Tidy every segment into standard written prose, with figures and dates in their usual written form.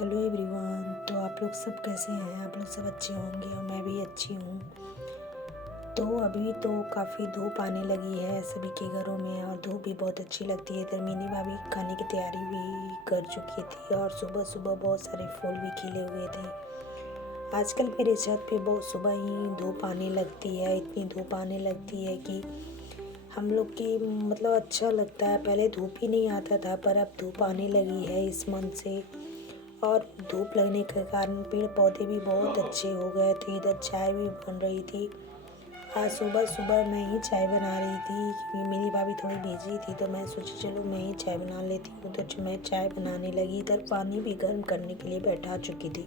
Hello everyone. तो आप लोग सब कैसे हैं? आप लोग सब अच्छे होंगे और मैं भी अच्छी हूँ। तो अभी तो काफ़ी धूप आने लगी है सभी के घरों में और धूप भी बहुत अच्छी लगती है। तो मेरी भाभी खाने की तैयारी भी कर चुकी थी और सुबह सुबह बहुत सारे फूल भी खिले हुए थे। आजकल मेरे छत पे बहुत सुबह ही धूप आने लगती है, इतनी धूप आने लगती है कि हम लोग की मतलब अच्छा लगता है। पहले धूप ही नहीं आता था पर अब धूप आने लगी है इस मंथ से, और धूप लगने के कारण पेड़ पौधे भी बहुत अच्छे हो गए थे। इधर चाय भी बन रही थी। आज सुबह सुबह मैं ही चाय बना रही थी क्योंकि मेरी भाभी थोड़ी बिजी थी, तो मैं सोची चलो मैं ही चाय बना लेती हूँ। तो मैं चाय बनाने लगी, इधर पानी भी गर्म करने के लिए बैठा चुकी थी।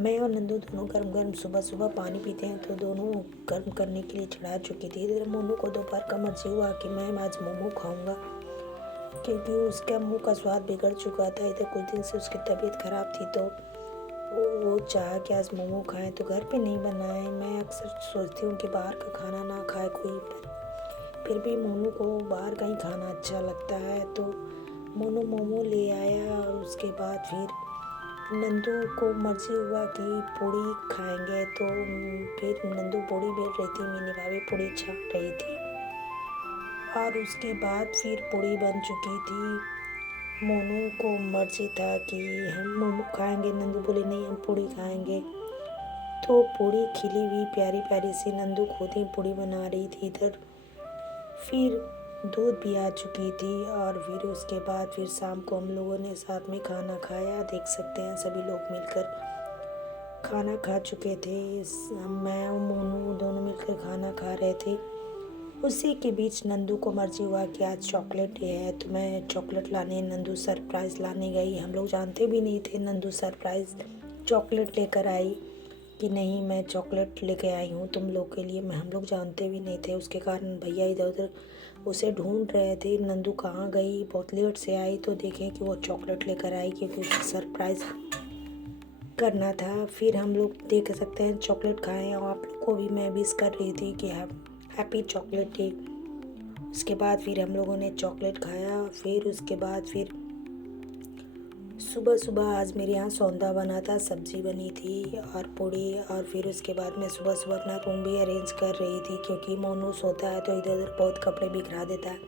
मैं और नंदू दोनों गर्म गर्म सुबह सुबह पानी पीते हैं, तो दोनों गर्म करने के लिए चढ़ा चुकी थी। इधर मोनू को दोपहर का मर्जी हुआ कि मैं आज मोमो खाऊंगा क्योंकि उसका मुंह का स्वाद बिगड़ चुका था। इधर कुछ दिन से उसकी तबीयत खराब थी, तो वो चाहा कि आज मोमो खाएं, तो घर पे नहीं बनाए। मैं अक्सर सोचती हूँ कि बाहर का खाना ना खाए कोई, फिर भी मोनू को बाहर का ही खाना अच्छा लगता है। तो मोनू मोमो ले आया और उसके बाद फिर नंदू को मर्जी हुआ कि पूड़ी खाएंगे, तो फिर नंदू पूड़ी बेल रही थी, मेरी भाभी पूड़ी छाप रही थी और उसके बाद फिर पूड़ी बन चुकी थी। मोनू को मर्जी था कि हम मोमो खाएंगे, नंदू बोले नहीं हम पूड़ी खाएंगे। तो पूड़ी खिली हुई प्यारी प्यारी सी नंदू खुद ही पूड़ी बना रही थी। इधर फिर दूध भी आ चुकी थी और फिर उसके बाद फिर शाम को हम लोगों ने साथ में खाना खाया। देख सकते हैं सभी लोग मिलकर खाना खा चुके थे। मैं और मोनू दोनों मिलकर खाना खा रहे थे। उसी के बीच नंदू को मर्जी हुआ कि आज चॉकलेट डे है, तो मैं चॉकलेट लाने नंदू सरप्राइज़ लाने गई। हम लोग जानते भी नहीं थे नंदू सरप्राइज़ चॉकलेट लेकर आई कि नहीं, मैं चॉकलेट लेके आई हूँ तुम लोग के लिए। मैं हम लोग जानते भी नहीं थे, उसके कारण भैया इधर उधर उसे ढूंढ रहे थे नंदू कहाँ गई। बहुत लेट से आई तो देखें कि वो चॉकलेट लेकर आई क्योंकि उसे सरप्राइज़ करना था। फिर हम लोग देख सकते हैं चॉकलेट खाएं और आप लोग को भी मैं विश कर रही थी कि हैप्पी चॉकलेट डे। उसके बाद फिर हम लोगों ने चॉकलेट खाया। फिर उसके बाद फिर सुबह सुबह आज मेरे यहाँ सौंदा बना था, सब्जी बनी थी और पूड़ी। और फिर उसके बाद मैं सुबह सुबह अपना रूम भी अरेंज कर रही थी क्योंकि मोनू सोता है तो इधर उधर बहुत कपड़े बिखरा देता है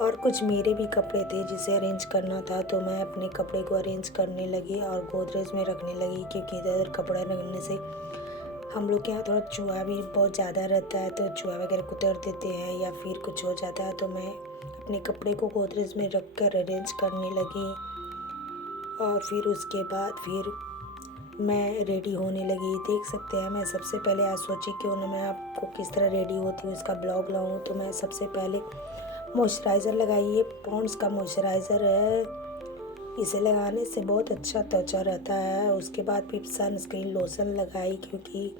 और कुछ मेरे भी कपड़े थे जिसे अरेंज करना था। तो मैं अपने कपड़े को अरेंज करने लगी और गोदरेज में रखने लगी क्योंकि इधर उधर कपड़ा रखने से हम लोग के यहाँ थोड़ा चूहा भी बहुत ज़्यादा रहता है, तो चूहा वगैरह कुतर देते हैं या फिर कुछ हो जाता है। तो मैं अपने कपड़े को गोदरेज में रख कर अरेंज करने लगी और फिर उसके बाद फिर मैं रेडी होने लगी। देख सकते हैं मैं सबसे पहले आज सोची क्यों ना मैं आपको किस तरह रेडी होती हूँ इसका ब्लॉग लाऊँ। तो मैं सबसे पहले मॉइस्चराइज़र लगाई, ये पॉन्ड्स का मॉइस्चराइज़र है, इसे लगाने से बहुत अच्छा त्वचा रहता है। उसके बाद फिर सनस्क्रीन लोशन लगाई क्योंकि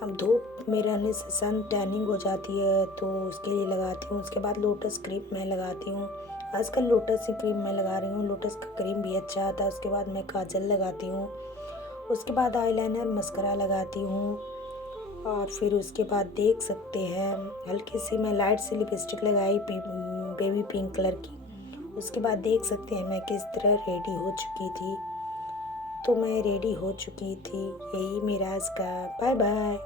हम धूप में रहने से सन टैनिंग हो जाती है, तो उसके लिए लगाती हूँ। उसके बाद लोटस क्रीम मैं लगाती हूँ, आजकल लोटस की क्रीम मैं लगा रही हूँ, लोटस का क्रीम भी अच्छा आता है। उसके बाद मैं काजल लगाती हूँ, उसके बाद आईलाइनर मस्करा लगाती हूँ और फिर उसके बाद देख सकते हैं हल्की सी मैं लाइट सी लिपस्टिक लगाई बेबी पिंक कलर की। उसके बाद देख सकते हैं मैं किस तरह रेडी हो चुकी थी। तो मैं रेडी हो चुकी थी। यही मेरा आज का बाय बाय।